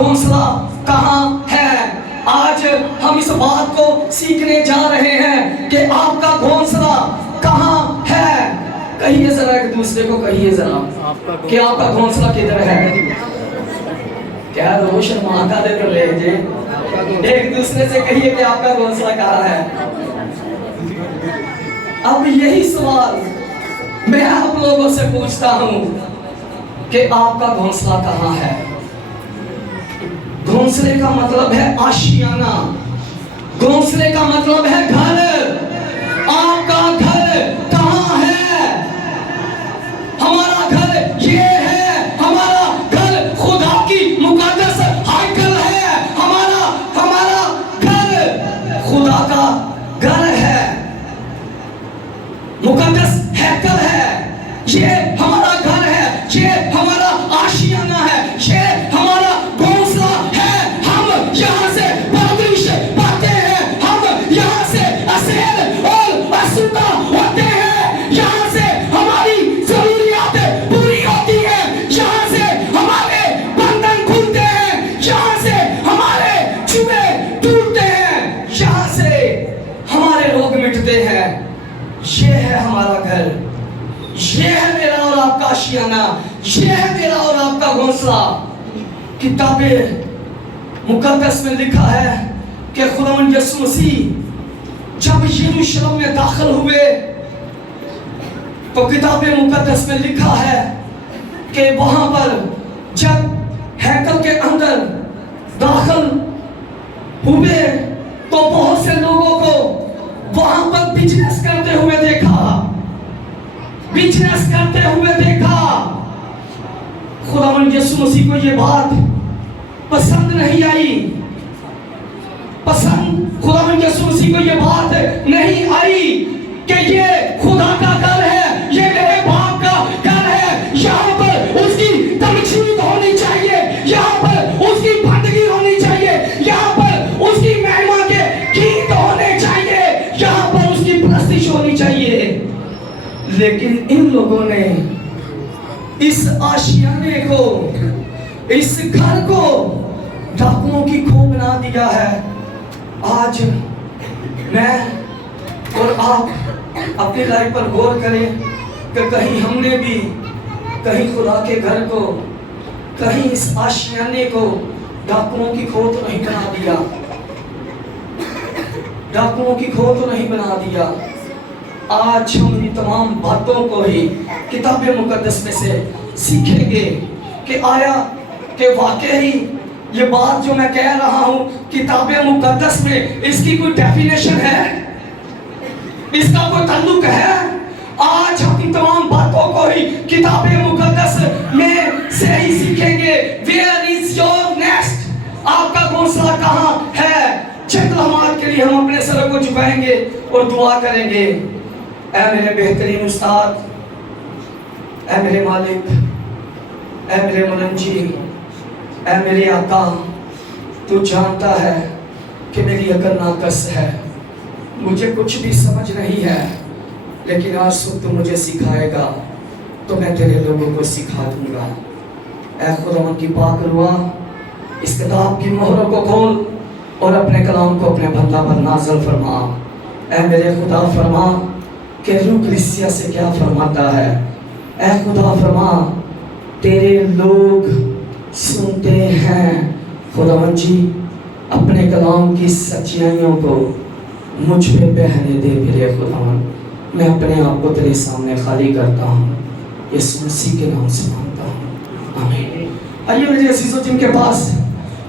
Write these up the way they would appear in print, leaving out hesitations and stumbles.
گھونسلہ کہاں ہے؟ آج ہم اس بات کو سیکھنے جا رہے ہیں کہ آپ کا گھونسلہ کہاں ہے۔ کہیے ذرا ایک دوسرے کو، کہیے ذرا کہ آپ کا گھونسلہ کدھر ہے؟ کیا روشن ماتا دے تو لے جے، ایک دوسرے سے کہیے کہ آپ کا گھونسلہ کہاں ہے۔ اب یہی سوال میں آپ لوگوں سے پوچھتا ہوں کہ آپ کا گھونسلہ کہاں ہے؟ گھونسلے کا مطلب ہے آشیانہ، گھونسلے کا مطلب ہے گھر۔ آپ کا گھر کہاں ہے؟ ہمارا گھر یہ ہے، ہمارا گھر خدا کی مقدس ہائیکل ہے۔ ہمارا گھر خدا کا گھر ہے، مقدس ہیکل ہے۔ یہ ہمارا گھر ہے، یہ ہمارا آشیانہ ہے، یہ ہمارا گھونسلہ ہے۔ ہم یہاں سے پرورش پاتے ہیں، ہم یہاں سے اسیر اور آسودہ ہوتے ہیں، یہاں سے ہماری ضروریات پوری ہوتی ہیں، یہاں سے ہمارے بندھن کھلتے ہیں، یہاں سے ہمارے چوبے ٹوٹتے ہیں، یہاں سے ہمارے روگ مٹتے ہیں۔ یہ ہے ہمارا گھر، یہ ہے میرا اور آپ کا آشیانہ، یہ ہے میرا اور آپ کا گھونسلہ۔ کتاب مقدس میں لکھا ہے کہ خداوند یسوع مسیح جب یروشلم میں داخل ہوئے تو کتاب مقدس میں لکھا ہے کہ وہاں پر جب ہیکل کے اندر داخل ہوئے تو بہت سے لوگوں کو وہاں پر بزنس کرتے ہوئے دیکھا، بزنس کرتے ہوئے دیکھا۔ خداوند یسوع مسیح کو یہ بات پسند نہیں آئی، خداوند یسوع مسیح کو یہ بات نہیں آئی کہ یہ خدا کا گھر ہے، یہ میرے باپ کا گھر ہے، یہاں پر اس کی تمجید ہونی چاہیے، یہاں پر اس کی بندگی ہونی چاہیے، یہاں پر اس کی مہما کے گیت ہونے چاہیے، یہاں پر اس کی پرستش ہونی چاہیے۔ لیکن ان لوگوں نے اس آشیانے کو، اس گھر کو ڈاکوؤں کی کھو بنا دیا ہے۔ آج میں اور آپ اپنی لائف پر غور کریں کہ کہیں ہم نے بھی کہیں خدا کے گھر کو، کہیں اس آشیانے کو ڈاکوؤں کی کھو تو نہیں بنا دیا، ڈاکوؤں کی کھو تو نہیں بنا دیا۔ آج ہم ان تمام باتوں کو ہی کتاب مقدس میں سے سیکھیں گے کہ آیا کہ واقعی یہ بات جو میں کہہ رہا ہوں کتاب مقدس میں اس کی کوئی ڈیفینیشن ہے، اس کا کوئی تعلق ہے؟ آج ہم ان تمام باتوں کو ہی کتاب مقدس میں سے ہی سیکھیں گے۔ Where is your nest؟ آپ کا گھونسلہ کہاں ہے؟ چند لمحات کے لیے ہم اپنے سر کو جھکائیں گے اور دعا کریں گے۔ اے میرے بہترین استاد، اے میرے مالک، اے میرے منجی، اے میرے آقا، تو جانتا ہے کہ میری عقل ناقص ہے، مجھے کچھ بھی سمجھ نہیں ہے، لیکن آج صبح تو مجھے سکھائے گا تو میں تیرے لوگوں کو سکھا دوں گا۔ اے خداوند کی پاک روح، اس کتاب کی مہروں کو کھول اور اپنے کلام کو اپنے بندہ پر نازل فرما۔ اے میرے خدا فرما کہ روح کلیسیا سے کیا فرماتا ہے۔ اے خدا فرما تیرے لوگ سنتے ہیں۔ خداوند جی اپنے کلام کی سچائیوں کو مجھ پہ بہنے دے میرے خداوند۔ میں اپنے آپ کو تیرے سامنے خالی کرتا ہوں، یسوع مسیح کے نام سے مانگتا ہوں، آمین۔ آئیے میرے عزیزو، جن کے پاس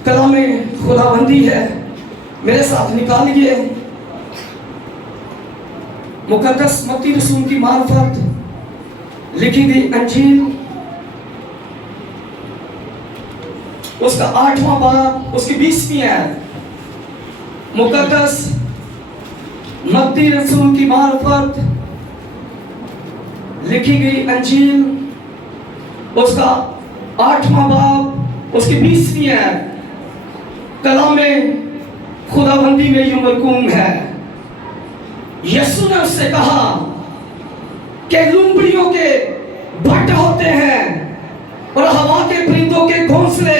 کلام خداوندی ہے میرے ساتھ نکالیے مقدس متی رسول کی معرفت لکھی گئی انجیل، اس کا 8واں باب، اس کی 20ویں آیت۔ مقدس متی رسول کی معرفت لکھی گئی انجیل، اس کا 8واں باب، اس کی 20ویں آیت۔ کلام خداوندی میں یوں مرقوم ہے، یسوع نے اس سے کہا کہ لومڑیوں کے بٹ ہوتے ہیں اور ہوا کے پرندوں کے گھونسلے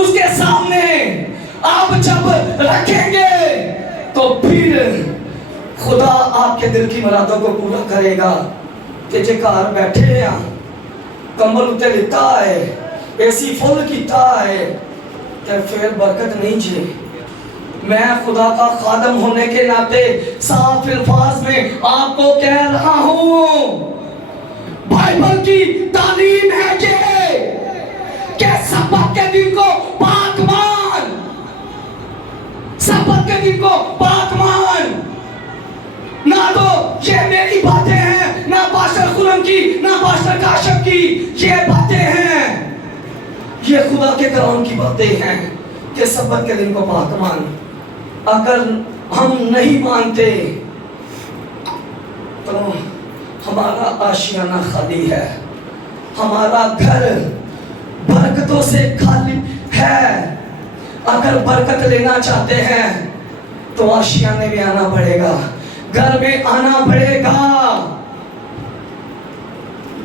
اس کے سامنے آپ جب رکھیں گے تو پھر خدا آپ کے دل کی مرادوں کو پورا کرے گا. کہ جے گھر بیٹھے ہیں کمبل اتنے لیتا ہے اے سی فل کیتا ہے تو پھر برکت نہیں جی. میں خدا کا خادم ہونے کے ناطے صاف الفاظ میں آپ کو کہہ رہا ہوں، بائبل کی تعلیم ہے یہ کہ سبت کے دن کو پاک مان، سبت کے دن کو پاک مان. نہ تو یہ میری باتیں ہیں، نہ پاسٹر خرم کی، نہ پاسٹر کاشف کی، یہ باتیں ہیں، یہ خدا کے کلام کی باتیں ہیں کہ سبت کے دن کو پاک مان. اگر ہم نہیں مانتے تو ہمارا آشیانہ خالی ہے، ہمارا گھر برکتوں سے خالی ہے. اگر برکت لینا چاہتے ہیں تو آشیانے میں آنا پڑے گا، گھر میں آنا پڑے گا.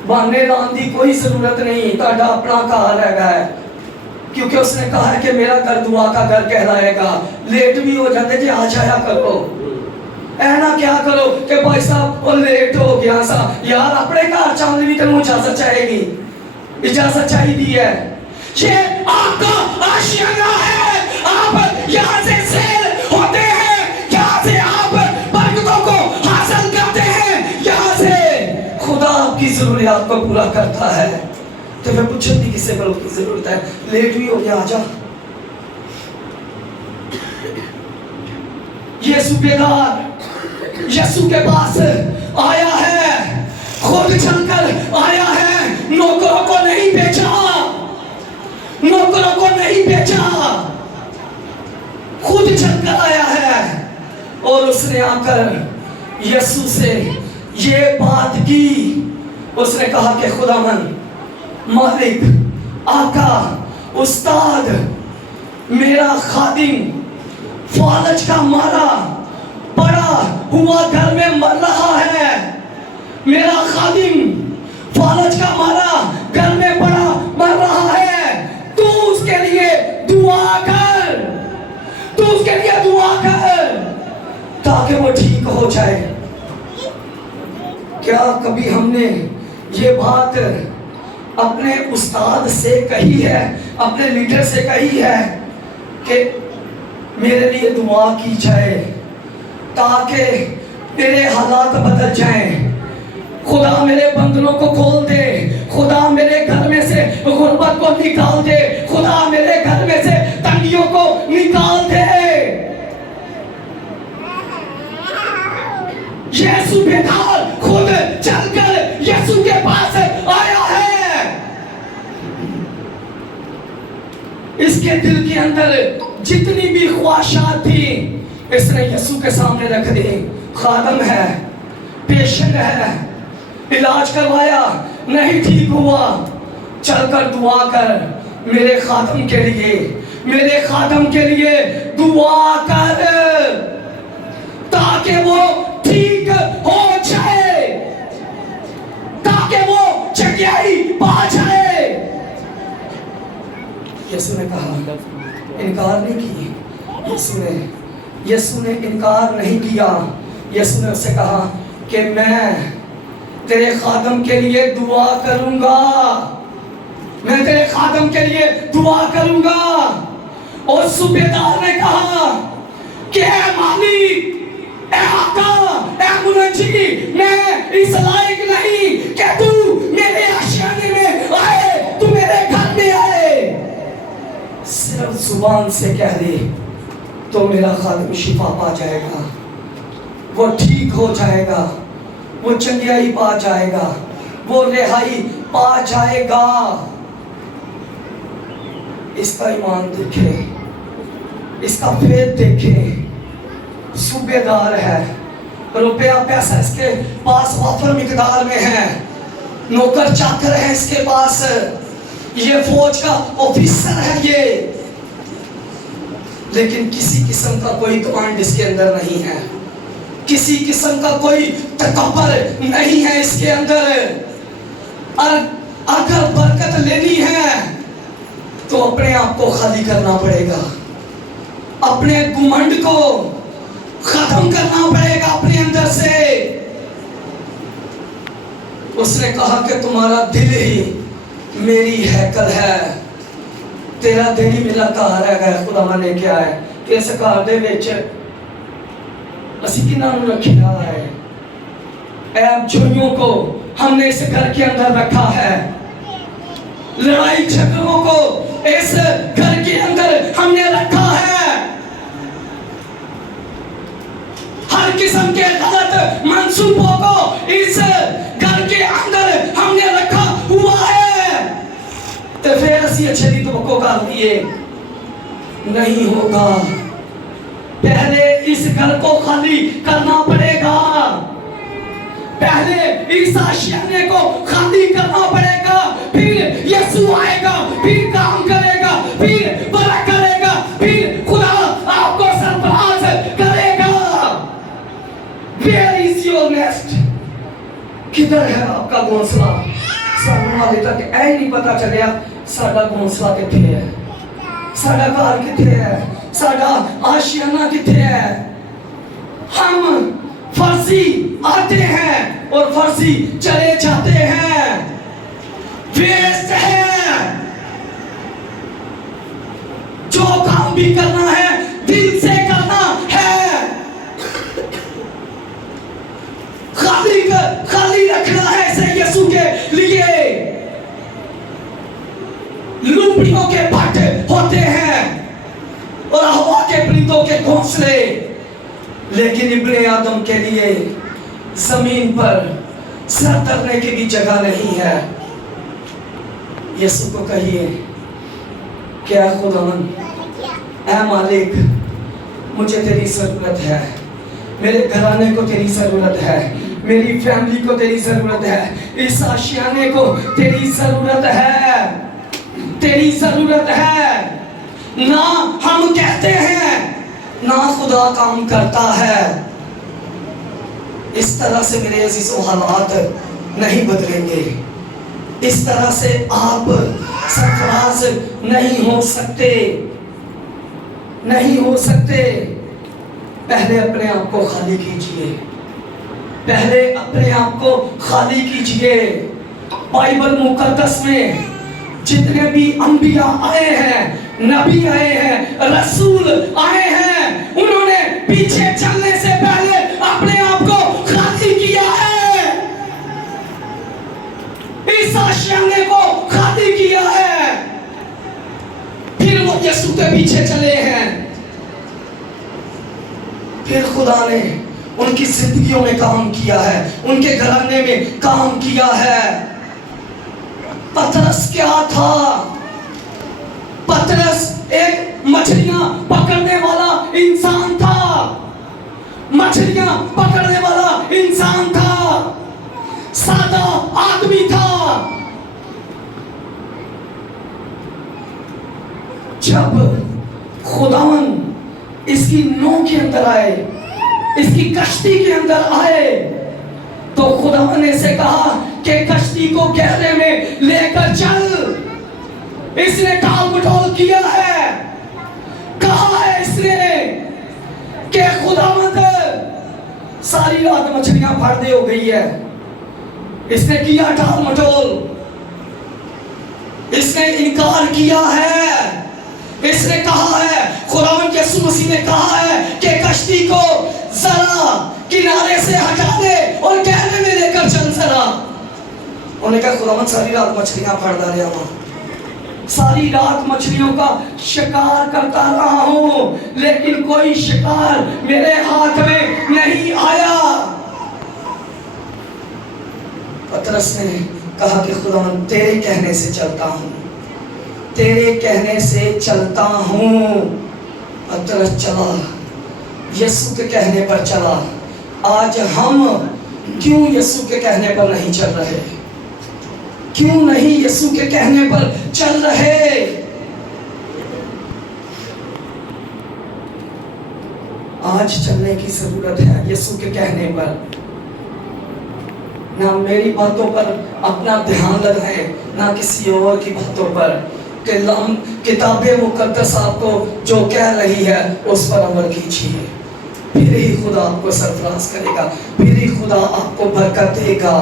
بہانے لانے کی کوئی ضرورت نہیں، تہاڈا اپنا گھر ہے، کیونکہ اس نے کہا ہے کہ میرا گھر دعا کا گھر کہلائے گا. لیٹ بھی ہو جاتے جی آ جایا کرو، اینا کیا کرو کہ بھائی صاحب وہ لیٹ ہو گیا سا یار، اپنے گھر چاہنے بھی تنوں اجازت چاہے گی، اجازت چاہی دی ہے. یہ آپ کا آشیانہ ہے، آپ یہاں سے سیل ہوتے ہیں، یہاں سے آپ برکتوں کو حاصل کرتے ہیں، یہاں سے خدا آپ کی ضروریات کو پورا کرتا ہے. تو میں پوچھتی بھی کسے پر کی ضرورت ہے، لیٹ بھی ہو گیا آجا. یہ صوبیدار یسوع کے پاس آیا ہے، خود چل کر آیا ہے، نوکروں کو نہیں بیچا، نوکروں کو نہیں بیچا، خود چل کر آیا ہے. اور اس نے آ کر یسوع سے یہ بات کی. اس نے کہا کہ خداوند، مالک، آقا، استاد، میرا خادم فالج کا مارا پڑا ہوا گھر میں مر رہا ہے، میرا خادم فالج کا مارا گھر میں پڑا مر رہا ہے. تو اس کے لیے دعا کر، تو اس کے لیے دعا کر تاکہ وہ ٹھیک ہو جائے. کیا کبھی ہم نے یہ بات اپنے استاد سے کہی ہے، اپنے لیڈر سے کہی ہے کہ میرے لیے دعا کی جائے تاکہ میرے حالات بدل جائیں، خدا میرے بندنوں کو کھول دے، خدا میرے گھر میں سے غربت کو نکال دے، خدا میرے گھر میں سے تنگیوں کو نکال دے. یہ صوبیدار خود چل کر یسوع کے پاس آیا ہے. اس کے دل کے اندر جتنی بھی خواہشات تھی اس نے یسوع کے سامنے رکھ دی. خادم ہے، پیشنٹ ہے، علاج کروایا نہیں ٹھیک ہوا، چل کر دعا کر میرے خادم کے لیے، میرے خادم کے لیے دعا کر تاکہ وہ ٹھیک ہو جائے، تاکہ وہ چنگیائی پا جائے. یسوع نے کہا، انکار نہیں کی. یسوع نے انکار نہیں کیا. یسوع نے اس سے کہا کہ میں تیرے خادم کے لیے دعا کروں گا، میں تیرے خادم کے لیے دعا کروں گا. اور صوبیدار نے کہا کہ اے مالک، اے آقا، اے منجی، میں اس لائق نہیں کہ تو میرے آشیانے میں آئے، تو میرے گھر میں آئے. صرف زبان سے کہہ دے تو میرا خادم شفا پا جائے گا، وہ ٹھیک ہو جائے گا، وہ چنگیائی پا جائے گا، وہ رہائی پا جائے گا. اس کا ایمان دیکھے، اس کا فیض دیکھے. صوبیدار ہے، روپیہ پیسہ اس کے پاس وافر مقدار میں ہے، نوکر چاکر ہے اس کے پاس، یہ فوج کا آفیسر ہے یہ، لیکن کسی قسم کا کوئی کمانڈ اس کے اندر نہیں ہے، کسی قسم کا کوئی تکبر نہیں ہے اس کے اندر. اور اگر برکت لینی ہے تو اپنے آپ کو خالی کرنا پڑے گا، اپنے گمنڈ کو ختم کرنا پڑے گا اپنے اندر سے۔ اس نے کہا کہ تمہارا دل ہی میری ہیکل ہے، تیرا دل ہی میرا گھر ہے۔ خدا نے کیا ہے کہ اس گھر دے وچ اسی کنہاں نوں رکھیا ہے؟ عیب جھوئیوں کو ہم نے اس گھر کے اندر رکھا ہے، لڑائی جھگڑوں کو اس گھر کے اندر ہم نے رکھا ہے، ہر قسم کے غلط منصوبوں کو اس گھر کے اندر ہم نے رکھا ہوا ہے۔ تو پھر اسی اچھے دی توقع کر لیے نہیں ہوگا، پہلے اس گھر کو خالی کرنا پڑے گا، پہلے اس آشیانے کو خالی کرنا پڑے گا، پھر یسوع آئے گا، پھر کام کرے گا، پھر برکت کرے گا، پھر خدا آپ کو سرفراز کرے گا۔ Where is your nest؟ کدھر ہے آپ کا گھونسلہ؟ سانوں والے تک اے نہیں پتا چلیا ساڈا گھونسلہ کتھے ہے، ساڈا گھر کتھے ہے، ساڈا آشیانہ کتھے ہے۔ ہم فرضی آتے ہیں اور فرضی چلے جاتے ہیں، ویسٹ ہے۔ جو کام بھی کرنا ہے دل سے کرنا ہے، خالی رکھنا ہے اسے یسوع کے لیے۔ لومڑیوں کے بھٹ ہوتے ہیں اور ہوا کے پرندوں کے گھونسلے، لیکن ابن آدم کے لیے زمین پر سر دھرنے کی بھی جگہ نہیں ہے۔ یسوع کو کہیے کہ اے خداوند، اے مالک، مجھے تیری ضرورت ہے، میرے گھرانے کو تیری ضرورت ہے، میری فیملی کو تیری ضرورت ہے، اس آشیانے کو تیری ضرورت ہے، تیری ضرورت ہے۔ نہ ہم کہتے ہیں نہ خدا کام کرتا ہے۔ اس طرح سے میرے عزیزو حالات نہیں بدلیں گے، اس طرح سے آپ سرفراز نہیں ہو سکتے، نہیں ہو سکتے۔ پہلے اپنے آپ کو خالی کیجئے، پہلے اپنے آپ کو خالی کیجئے۔ بائبل مقدس میں جتنے بھی انبیاء آئے ہیں، نبی آئے ہیں، رسول آئے ہیں، انہوں نے پیچھے چلنے سے پہلے اپنے آپ کو خالی کیا ہے، اس آشیانے کو خالی کیا ہے، پھر وہ یسوع کے پیچھے چلے ہیں۔ پھر خدا نے ان کی زندگیوں میں کام کیا ہے، ان کے گھرانے میں کام کیا ہے۔ پترس کیا تھا؟ پترس ایک مچھلیاں پکڑنے والا انسان تھا، مچھلیاں پکڑنے والا انسان تھا، سادہ آدمی تھا۔ جب خداوند اس کی نو کے اندر آئے، اس کی کشتی کے اندر آئے، تو خداوند نے اسے کہا کہ کشتی کو گہرے میں لے کر چل۔ اس نے ٹال مٹول کیا ہے، کہا ہے اس نے کہ خداوند ساری رات مچھلیاں پھاڑ دے ہو گئی ہے، اس نے کیا ٹال مٹول، اس نے انکار کیا ہے۔ اس نے کہا ہے، خداوند یسوع مسیح نے کہا ہے کہ کشتی کو ذرا کنارے سے ہٹا دے اور گہرے میں لے کر چل ذرا۔ انہوں نے کہا خداوند ساری رات مچھلیاں پھاڑ رہا ہوں، ساری رات مچھلیوں کا شکار کرتا رہا ہوں، لیکن کوئی شکار میرے ہاتھ میں نہیں آیا۔ پترس نے کہا کہ خداوند تیرے کہنے سے چلتا ہوں، تیرے کہنے سے چلتا ہوں۔ پترس چلا، یسوع کے کہنے پر چلا۔ آج ہم کیوں یسوع کے کہنے پر نہیں چل رہے؟ کیوں نہیں یسوع کے کہنے پر چل رہے؟ آج چلنے کی ضرورت ہے یسوع کے کہنے پر۔ نہ میری باتوں پر اپنا دھیان لگائیں، نہ کسی اور کی باتوں پر۔ کہ کتاب مقدس آپ کو جو کہہ رہی ہے اس پر عمل کیجیے، پھر ہی خدا آپ کو سرفراز کرے گا، پھر ہی خدا آپ کو برکت دے گا۔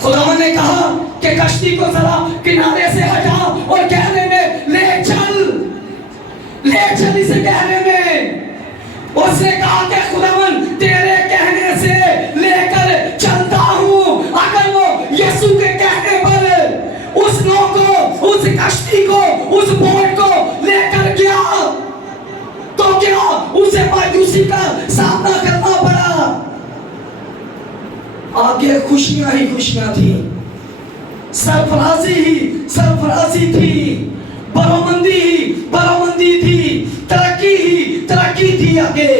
خدا نے کہا کہ کشتی کو ذرا کنارے سے ہٹا اور گہرے میں لے چل اسے گہرے میں۔ اس نے کہا کہ خداوند تیرے کہنے سے لے کر چلتا ہوں۔ اگر وہ یسوع کے کہنے پر اس نو کو، اس کشتی کو، اس بوٹ کو لے کر گیا تو کیا اسے مایوسی کا سامنا کرنا پڑا؟ آگے خوشیاں ہی خوشیاں تھی، سرفرازی تھی، برومندی تھی، ترقی تھی۔ آگے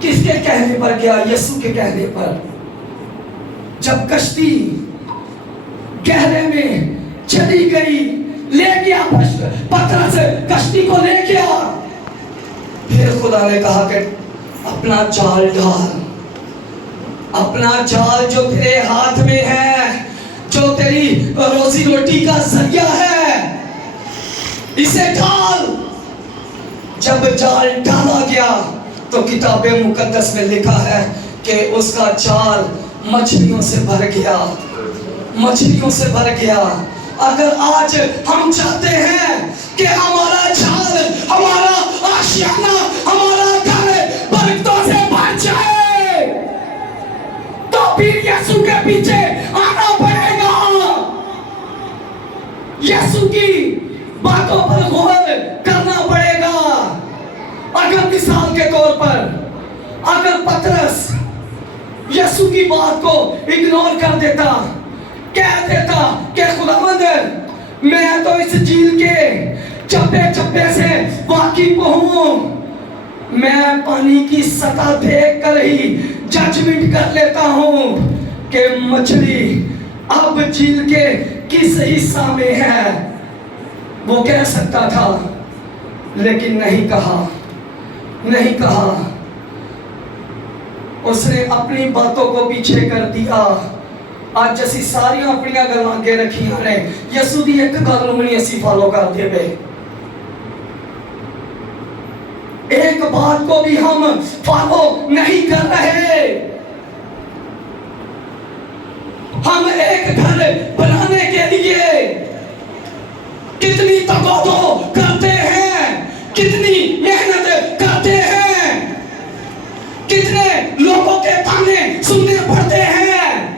کس کے کہنے پر گیا؟ یسوع کے کہنے پر۔ جب کشتی گہرے میں چلی گئی، لے گیا پترس کشتی کو لے گیا، پھر خدا نے کہا کہ اپنا جال ڈال، اپنا جال جو تیرے ہاتھ میں ہے، جو تیری روزی روٹی کا ذریعہ ہے، اسے ڈال۔ جب جال ڈالا گیا تو کتاب مقدس میں لکھا ہے کہ اس کا جال مچھلیوں سے بھر گیا۔ اگر آج ہم چاہتے ہیں کہ ہمارا جال، ہمارا آشیانہ، ہمارا گھر برکتوں سے بھر جائے تو پھر یسوع کے پیچھے آنا پڑے گا، یسوع کی باتوں پر غور کرنا پڑے گا۔ اگر مثال کے طور پر اگر پترس یسوع کی بات کو اگنور کر دیتا، کہہ دیتا کہ خداوند میں تو اس جھیل کے چپے سے واقف ہوں، میں پانی کی سطح دیکھ کر ہی ججمنٹ کر لیتا ہوں کہ مچھلی اب جھیل کے کس حصہ میں ہے، وہ کہہ سکتا تھا، لیکن نہیں کہا۔ اس نے اپنی باتوں کو پیچھے کر دیا۔ آج اسی ساری اپنی گلاں اگے رکھیاں نے، یسوع دی ایک گل نوں نہیں اسی فالو کردے پے، ایک بات کو بھی ہم فالو نہیں کر رہے۔ ہم ایک گھر بنانے کے لیے کتنی تگودو کرتے ہیں، کتنی محنت کرتے ہیں، کتنے لوگوں کے تانے سننے پڑتے ہیں،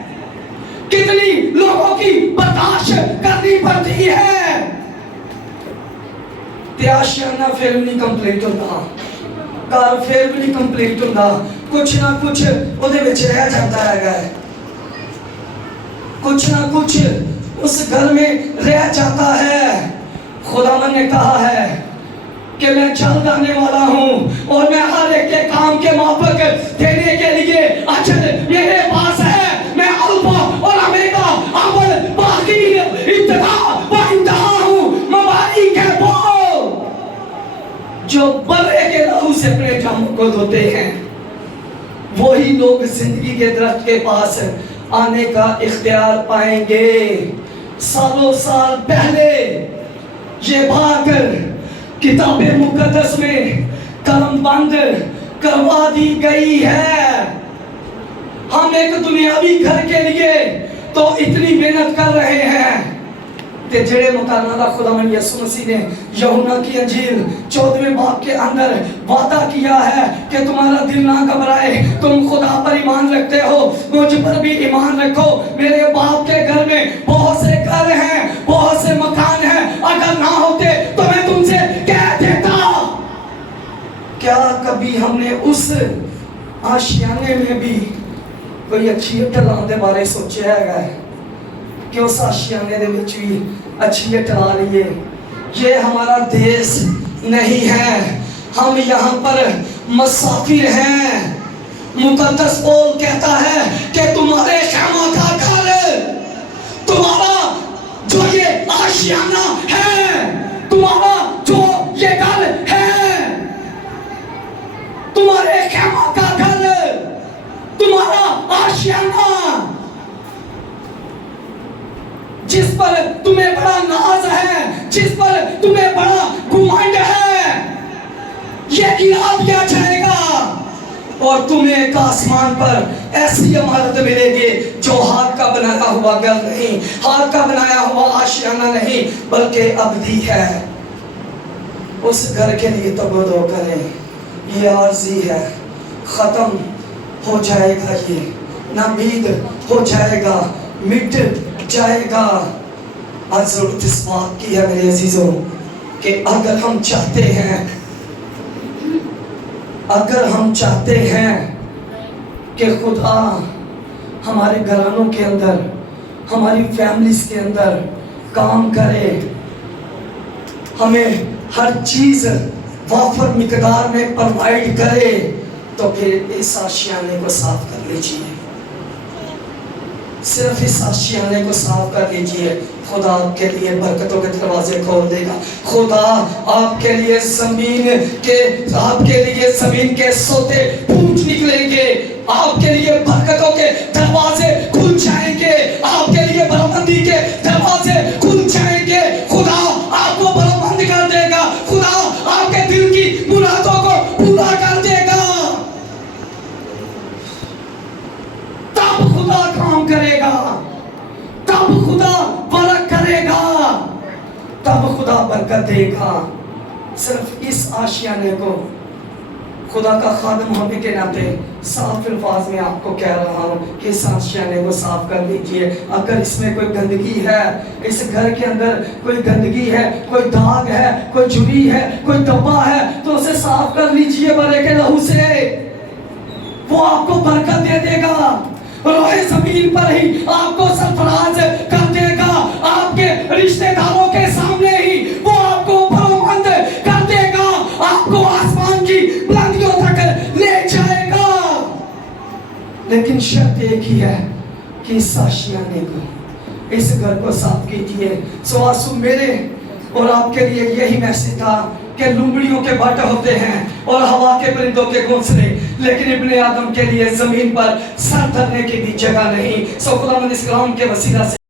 کتنی لوگوں کی برداشت کرنی پڑتی ہے، تے آشیانہ پھر نہیں کمپلیٹ ہوتا، گھر پھر بھی نہیں کمپلیٹ ہوتا، کچھ نہ کچھ اودے وچ رہ جاتا ہے، کچھ نہ کچھ اس گھر میں رہ جاتا ہے۔ خداوند نے کہا ہے کہ میں جلد آنے والا ہوں اور میں ہر ایک کے کام کے موافق دینے کے لیے اجر میرے پاس ہے۔ میں الفا اور اومیگا، اول باقی، ابتدا و انتہا ہوں۔ مبارک ہے وہ جو بلے کے لہو سے اپنے جاموں کو دھوتے ہیں، وہی لوگ زندگی کے درخت کے پاس آنے کا اختیار پائیں گے۔ سالوں سال پہلے یہ بات کتاب مقدس میں قلم بند کروا دی گئی ہے۔ ہم ایک دنیاوی گھر کے لیے تو اتنی محنت کر رہے ہیں کہ جڑے مکانہ دا خداوند یسوع مسیح نے یوحنا کی انجیل 14ویں باب کے اندر وعدہ کیا ہے کہ تمہارا دل نہ گھبرائے، تم خدا پر ایمان رکھتے ہو، مجھ پر بھی ایمان رکھو۔ میرے باپ کے گھر میں بہت سے گھر ہیں، بہت سے مکان ہیں، اگر نہ ہوتے تو میں تم سے کہہ دیتا۔ کیا کبھی ہم نے اس آشیانے میں بھی کوئی اچھی ٹھلان دے بارے سوچیا ہے کہ اس آشیانے دے وچ بھی اچھی ٹھلا لیے؟ یہ ہمارا دیس نہیں ہے، ہم یہاں پر مسافر ہیں۔ مقدس پول کہتا ہے کہ تمہارے خیمہ کا گھر، تمہارا جو یہ آشیانہ ہے، تمہارا جو یہ گھر ہے، تمہارے خیمہ کا گھر، تمہارا آشیانہ جس پر تمہیں بڑا اور تمہیں ایک آسمان پر ایسی عمارت ملے گی جو ہاتھ کا بنایا ہوا گھر نہیں، ہاتھ کا بنایا ہوا آشیانہ نہیں، بلکہ ابدی ہے۔ اس گھر کے لیے توجہ کریں، یہ عارضی ہے، ختم ہو جائے گا، یہ نابید ہو جائے گا، مٹ جائے گا۔ آج ضرورت اس بات کی ہے میرے عزیزوں کہ اگر ہم چاہتے ہیں کہ خدا ہمارے گھرانوں کے اندر، ہماری فیملیز کے اندر کام کرے، ہمیں ہر چیز وافر مقدار میں پرووائڈ کرے، تو پھر اس آشیانے کو صاف کر لیجیے، صرف اس آشیانے کو صاف کر لیجیے۔ خدا آپ کے لیے برکتوں کے دروازے کھول دے گا، خدا آپ کے لیے زمین کے سوتے پھوٹ نکلیں گے، آپ کے لیے برکتوں کے دروازے کھل جائیں گے، آپ کے لیے برآمدی کے دروازے کھل جائیں گے۔ خدا آپ کو برآمد کر دے گا، خدا آپ کے دل کی مرادوں کو پورا کر دے گا، تب خدا کام کرے گا، تب خدا برکت کرے گا، تب خدا برکت دے گا۔ صرف اس آشیانے کو خدا کا خادم ہونے کے ناطے صاف الفاظ میں آپ کو کہہ رہا ہوں کہ اس آشیانے کو صاف کر لیجئے۔ اگر اس میں کوئی گندگی ہے، اس گھر کے اندر کوئی گندگی ہے، کوئی داغ ہے، کوئی جھری ہے، کوئی دبا ہے، تو اسے صاف کر لیجئے برے کے لہو سے، وہ آپ کو برکت دے دے گا، روح زمین پر ہی آپ کو سرفراز کر دے گا، آپ کے رشتہ داروں کے سامنے ہی وہ آپ کو برآمد کر دے گا، آپ کو آسمان کی بلندیوں تک لے جائے گا۔ لیکن شرط ایک ہی ہے کہ اس آشیانے کو، اس گھر کو صاف کیجئے۔ سو آسو میرے اور آپ کے لیے یہی میسج تھا کہ لومڑیوں کے بٹ ہوتے ہیں اور ہوا کے پرندوں کے گھونسلے، لیکن ابن آدم کے لیے زمین پر سر دھرنے کی بھی جگہ نہیں۔ سو خدا مند اس کلام کے وسیلہ سے